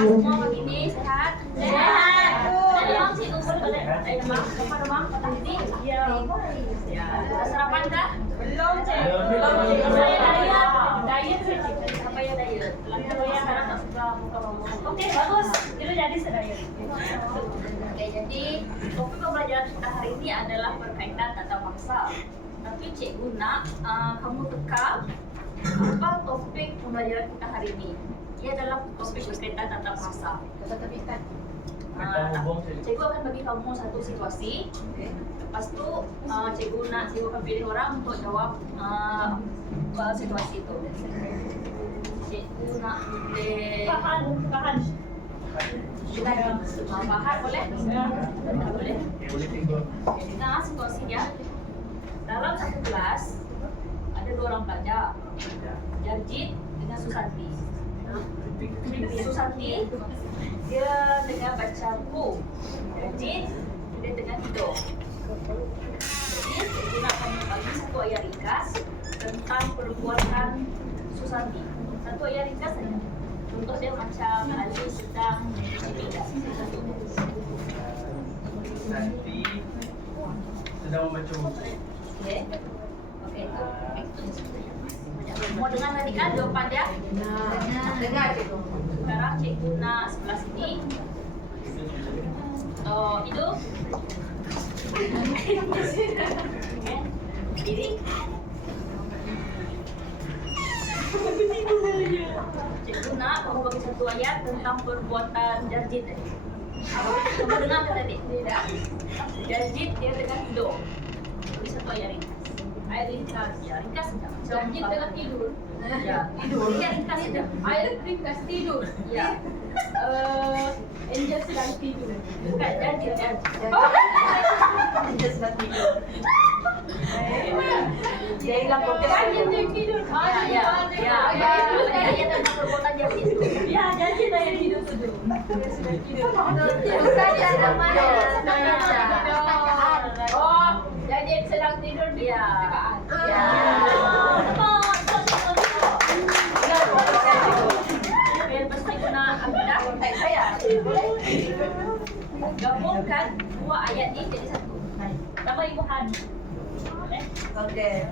Semua begini sehat? Sehat. Demam sih umur demam. Apa demam? Patah hati? Iya. Ya. Sarapan dah? Belum, Cek. Saya diet sih. Apa ya diet? Saya sekarang tak suka muka kamu. Oke, bagus. Itu jadi sedaya. Oke, jadi topik pembelajaran kita hari ini adalah berkaitan kata paksa. Tapi Cikgu nak kamu teka apa topik pembelajaran kita hari ini? Ia adalah topik berkaitan tata bahasa. Cikgu akan bagi kamu satu situasi. Lepas tu cikgu akan pilih orang untuk jawab situasi itu. Cikgu nak pilih Fahan. Fahan boleh? Boleh. Nah, situasinya dalam satu kelas ada dua orang pelajar, Jarjit dengan Susanti. Susanti dia tengah baca buku, Jarjit dia tengah tidur. Jadi cikgu nak bagi satu ayat ringkas tentang perbuatan Susanti. Satu ayat ringkas saja. Contoh dia macam Ali sedang tidak. Susanti sedang membaca buku. Okey, itu. Mau dengar tadi kan jawapan dia? Dengar cikgu. Sekarang cikgu nak sebelah sini. Itu. Kiri. Cikgu nak kamu bagi satu ayat tentang perbuatan Jarjit tadi. Kamu dengar kan tadi? Tidak. Jarjit dia tengah tidur. Bagi satu ayat ringkas. Ayat ringkas, ya ringkas saja. Jarjit tengah tidur. Ya, tidur. Ya ringkas saja. Ayat ringkas tidur. Ya. Angel sedang tidur. Bukan Jarjit. Dia sedang tidur. Dia hilang fokus. Jarjit yang tidur. Ya. Ayat tentang perbuatan Jarjit itu. Ya, Jarjit yang tidur tu. Dia sedang tidur. Bukan dia ada mana? Oh, Jarjit sedang tidur di Ya. tegaan. Ya. Lepas cikgu nak ambil Saya. gabungkan dua ayat ini jadi satu. Nama Ibu Hani. Okey.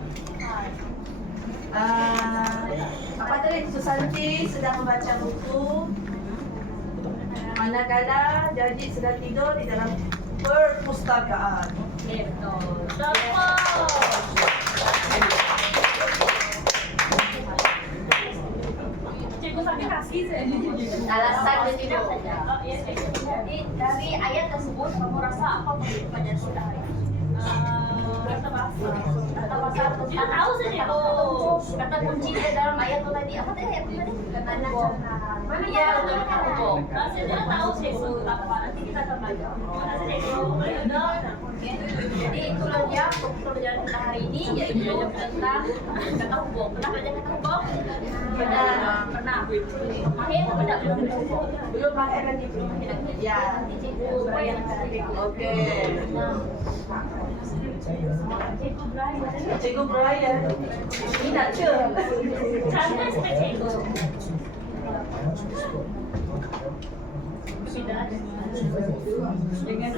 Apa tadi? Susanti sedang membaca buku. Manakala Jarjit sedang tidur di dalam perpustakaan. Okey, betul. Tepat. Cikgu sampai kasih saya. Alasan dia tidur. Jadi dari ayat tersebut kamu rasa apa pelajaran kita hari ini? Kata bahasa. Kita tahu saja. Kata kunci dia dalam ayat itu tadi. Apa tadi ayat itu tadi? Kata hubung. Mana ya? Kata hubung. Saya tahu cikgu apa. Nanti kita akan belajar. Jadi itulah dia pelajaran kita hari ini, yaitu tentang kata hubung. Pernah belajar kata hubung? Pernah. Mahir atau tidak belum hubung? Belum lahir lagi belum. Ya. Nanti cikgu bayar tadi. Okey. Cikgu Brian. Cikgu Brian. Minat ke? Cantik sekali cikgu. Sudah. Dengan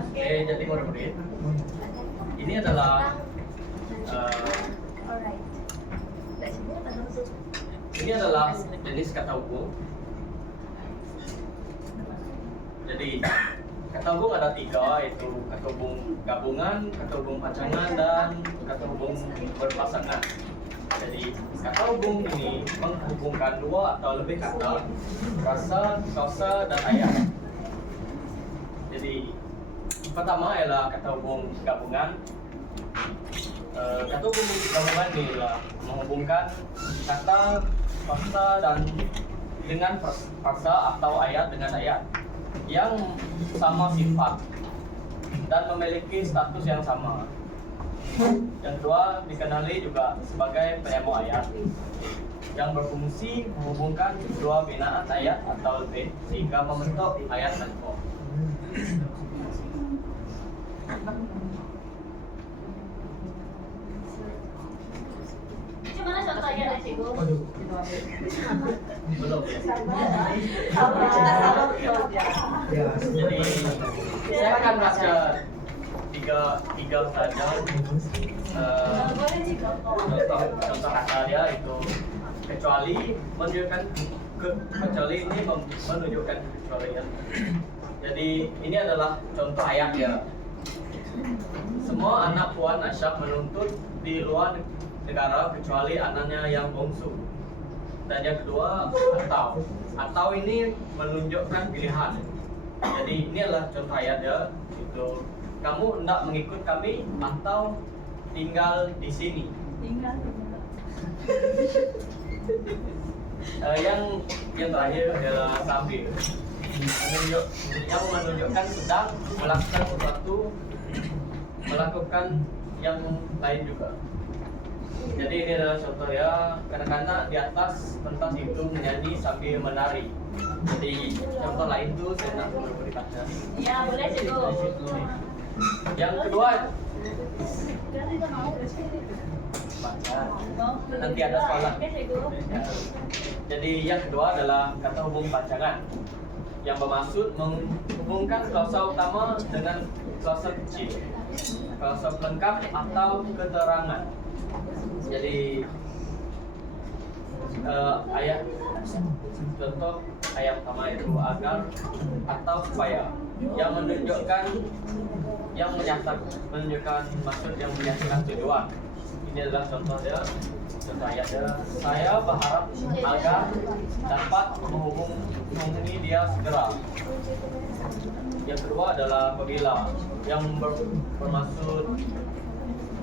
Oke, jadi murid-murid, ini adalah jenis kata hubung. Jadi kata hubung ada tiga, yaitu kata hubung gabungan, kata hubung pasangan, dan kata hubung berpasangan. Jadi kata hubung ini menghubungkan dua atau lebih kata, rasa, kausa, dan ayat. Jadi pertama ialah kata hubung gabungan. Kata hubung gabungan ini ialah menghubungkan kata, paksa dan dengan paksa atau ayat dengan ayat. yang sama sifat dan memiliki status yang sama. Yang kedua dikenali juga sebagai penyambung ayat yang berfungsi menghubungkan dua binaan ayat atau lebih sehingga membentuk ayat majmuk. Gimana contohnya cikgu? Belum ya? Sama kita sama bekerja. Jadi saya akan baca tiga saja contoh kata dia itu kecuali menunjukkan kecuali ini menunjukkan kecualian. Jadi ini adalah contoh ayat ya. Semua anak Puan Asyaf menuntut di luar negara kecuali anaknya yang bungsu. Dan yang kedua atau ini menunjukkan pilihan. Jadi ini adalah contoh ayat ya. Itu kamu hendak mengikut kami atau tinggal di sini. Tinggal. Yang terakhir adalah sambil yang menunjukkan sedang melakukan sesuatu, melakukan yang lain juga. Jadi ini adalah contoh ya, kadang-kadang di atas pentas itu menyanyi sambil menari. Jadi contoh lain itu saya nak berikannya. Ya boleh cikgu. Yang kedua nanti ada soalan. Jadi yang kedua adalah kata hubung panjangan yang bermaksud menghubungkan klausa utama dengan klausa kecil, klausa pelengkap atau keterangan. Jadi ayat contoh ayat pertama itu agar atau supaya yang menunjukkan yang menunjukkan maksud yang menyatakan tujuan. Ini adalah contoh ayatnya. Saya berharap agar dapat menghubungi dia segera. Yang kedua adalah apabila yang bermaksud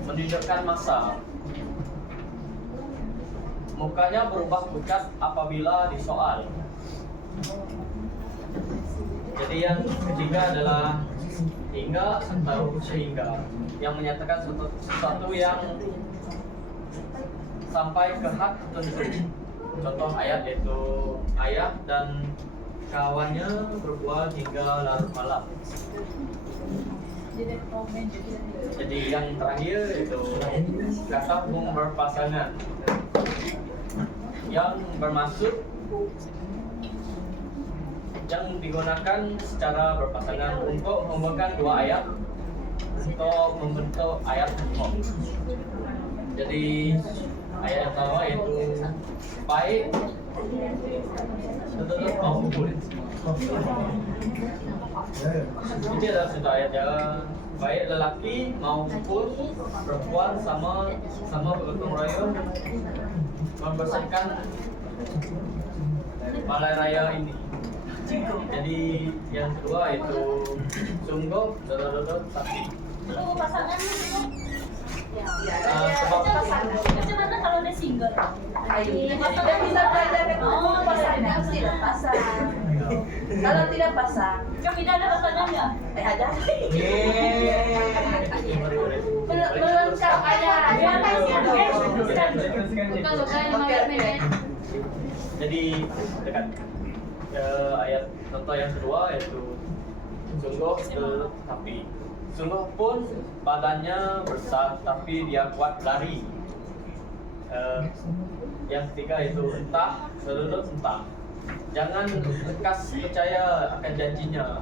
menunjukkan masa. Mukanya berubah pucat apabila disoal. Jadi yang ketiga adalah hingga atau sehingga yang menyatakan sesuatu yang sampai ke hak tertentu. Contoh ayat yaitu ayah dan kawannya berbual hingga larut malam. Jadi yang terakhir itu kata hubung berpasangan yang bermaksud yang digunakan secara berpasangan untuk menghubungkan dua ayat untuk membentuk ayat majmuk. Jadi ayat yang pertama yaitu baik ini adalah contoh ayatnya. Baik lelaki maupun perempuan sama bergotong royong membersihkan balai raya ini. Jadi yang kedua itu sungguh tapi Lu pasangan sebab macam mana kalau dia single? Kita bisa belajar Oh, pasangan tidak pasang. Kalau tidak pasang, Cok, tidak ada pasangannya? ada. Melengkap aja. Jadi dekat ayat contoh yang kedua yaitu sungguh tetapi sungguh pun badannya besar tapi dia kuat lari. Yang ketiga itu entah entah. Jangan lekas percaya akan janjinya.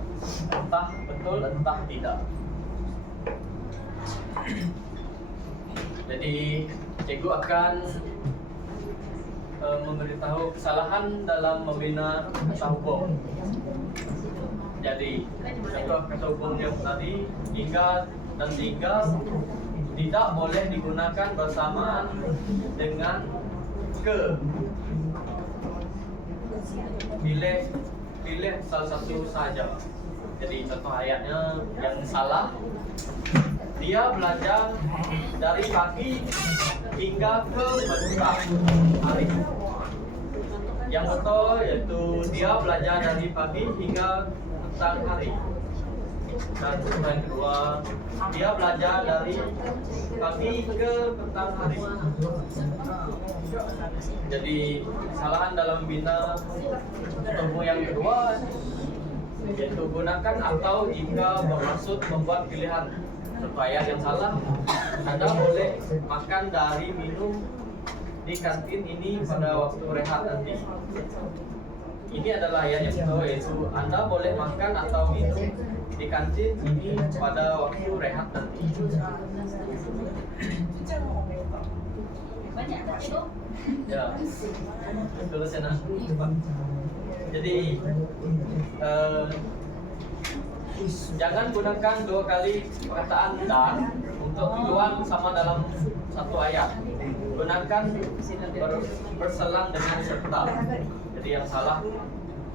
Entah betul entah tidak. Jadi cikgu akan memberitahu kesalahan dalam membina kata hubung. Jadi contoh kata hubung yang tadi hingga dan tinggal tidak boleh digunakan bersamaan dengan ke. Pilih salah satu saja. Jadi contoh ayatnya yang salah, dia belajar dari pagi hingga ke petang hari. Yang betul yaitu dia belajar dari pagi hingga petang hari. Dan yang kedua, dia belajar dari pagi ke petang hari. Jadi kesalahan dalam bina tubuh yang kedua yaitu gunakan atau jika bermaksud membuat pilihan. Supaya yang salah, Anda boleh makan dari minum di kantin ini pada waktu rehat nanti. Ini adalah ayat yang betul, yaitu Anda boleh makan atau minum di kantin ini pada waktu rehat nanti. Banyak tak cikgu? Ya, terus ya nak. Jadi jangan gunakan dua kali perkataan dan untuk tujuan sama dalam satu ayat. Gunakan berselang dengan serta. Jadi yang salah,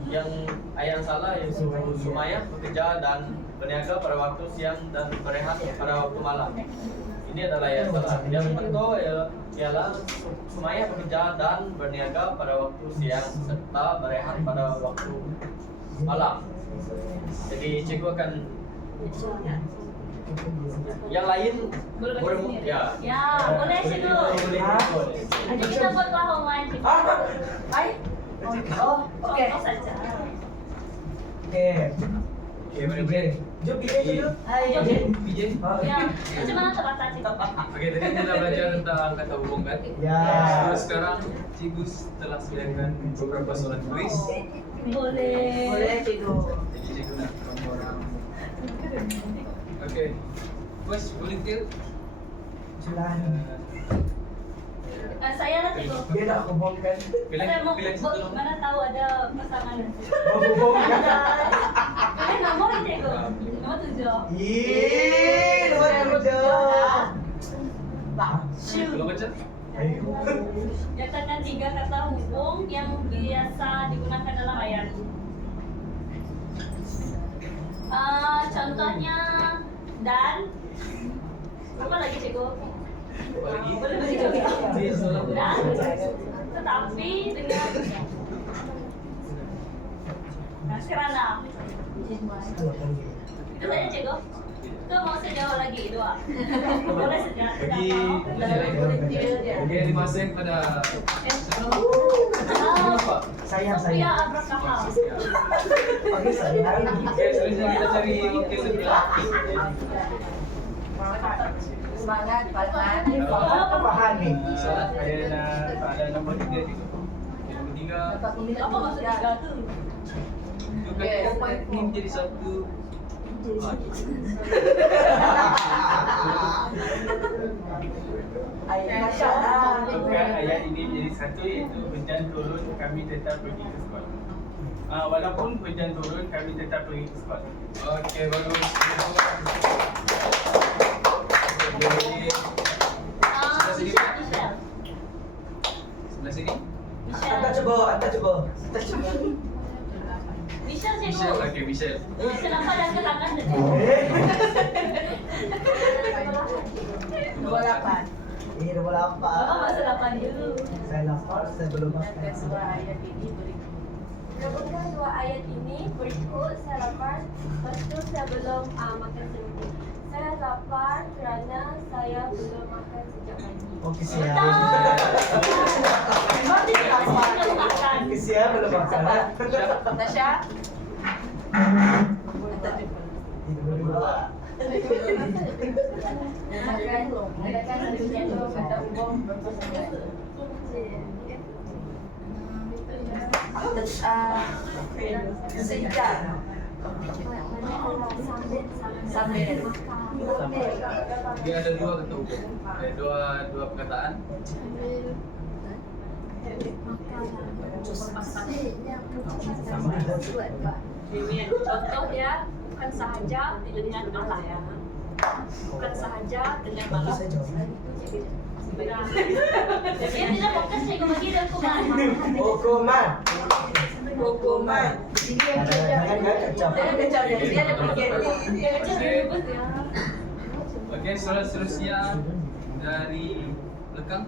yang ayat yang salah yaitu Sumayyah bekerja dan berniaga pada waktu siang dan berehat pada waktu malam. Ini adalah ayat salah. Yang betul ialah Sumayyah bekerja dan berniaga pada waktu siang serta berehat pada waktu malam. Jadi cikgu akan yang lain ya. Ya, boleh cikgu. Nanti kita buat pelajaran cikgu. Hai. Oh, oke. Contoh saja. Oke. Oke, boleh. Jom PJ dulu. Hai. PJ. Ya, macam mana terbaca cikgu? Oke, tadi kita belajar tentang kata hubung kan? Ya. Terus sekarang cikgu telah sediakan beberapa soalan kuis. Boleh. Boleh cikgu. Jadi cikgu nak kamu orang. Oke. Kuis volunteer. Silakan. Saya lah cikgu. Dia nak hubungkan. Saya mau mana tahu ada pasangan. Hubungkan. Kalian nomor ni cikgu? Nomor 7. Ih, luar biasa. Pak. Belum baca? Ayo. Nyatakan 3 kata hubung yang biasa digunakan dalam ayat. Contohnya dan apa lagi cikgu? Apa lagi? Boleh bagi cikgu? Ini soalan. Dan tetapi dengan kerana itu saja cikgu. Itu mau saya jawab lagi dua. Boleh saja. Bagi bagi yang dimasuk pada apa? Sayang, Sophia sayang. Abraham. Oke, sayang. Oke, selanjutnya kita cari wakil sebelah. Semangat, Fatman. Paham nih. Ada nombor 3 cikgu. Nombor 3. Apa maksud 3 tu? Bukan ini menjadi satu. Masya Allah. Bukan ayat ini menjadi satu, iaitu hujan turun kami tetap pergi ke sekolah. Walaupun hujan turun kami tetap pergi ke sekolah. Oke, bagus. Michelle. Sebelah sini. Anda coba, Anda coba. Michelle cikgu. Michelle, okey Michelle. Michelle apa dan ketangan tu? Eh, 28. ini nomor Bapak 8. masuk 8 dulu. Saya lapar, saya belum makan. Ayat ini berikut. Gabungkan dua ayat ini berikut. Saya lapar, lepas tu saya belum makan sebentar. Saya lapar kerana saya belum makan sejak pagi. Oke, siap. Memang dia belum makan. Oke, siap, belum makan. Tasha. Ini berdua. Adakan satu kata hubung berpasangan. Sejak. Sambil. Dia ada dua kata hubung. Dua perkataan. Contoh dia bukan sahaja dengan malam. Bukan sahaja dengan malam. Dia tidak fokus cikgu bagi dia hukuman. Hukuman. Hukuman. Jangan kacau. Jangan kacau dia. Dia ada pikir. Dia macam nervous dia. Okey, soalan seterusnya dari belakang.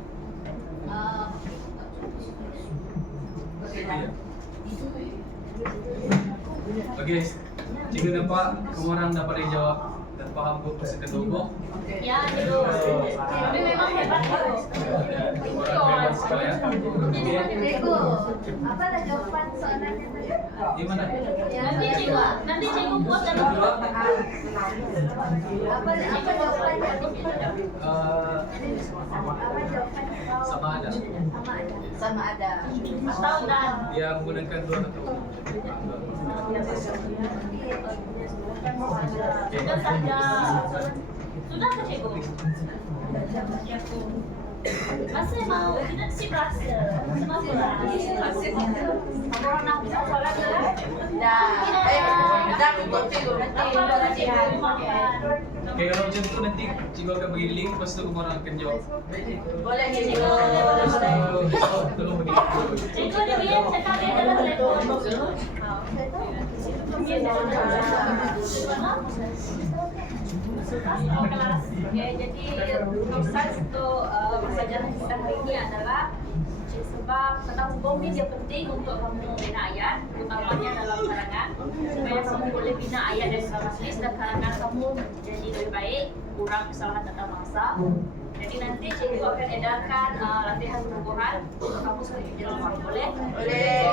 Oke, cikgu nampak kamu orang dapat dijawab dan paham kok proses ketubuh. Ya, itu. Tapi memang hebat itu. Orang hebat sekali ya. Cikgu, apa lah jawaban soalannya tadi? Di mana? Nanti cikgu buat dalam blog. Apa jawabannya? Sama ada. Sama ada. Atau dan. Dia menggunakan dua kata. Sudah saja. Sudah ke cikgu? Masih mau tidak sih berasa? Masih orang nak bisa solat ke? Dah untuk cikgu nanti Oke, kalau macam tu nanti cikgu akan bagi link, lepas tu kamu orang akan jawab. boleh cikgu. Tolong bagi. Cikgu dia cakap dia dalam telefon. Dia dalam kelas. Ya, jadi proses untuk pelajaran kita hari ini adalah sebab tentang hukum ni dia penting untuk kamu bina ayat, utamanya dalam kalangan supaya kamu boleh bina ayat dari dalam majlis dan kalangan kamu jadi lebih baik, kurang kesalahan tata bahasa. Jadi nanti cikgu akan edarkan latihan penubuhan untuk kamu sebagai jalan boleh. Boleh.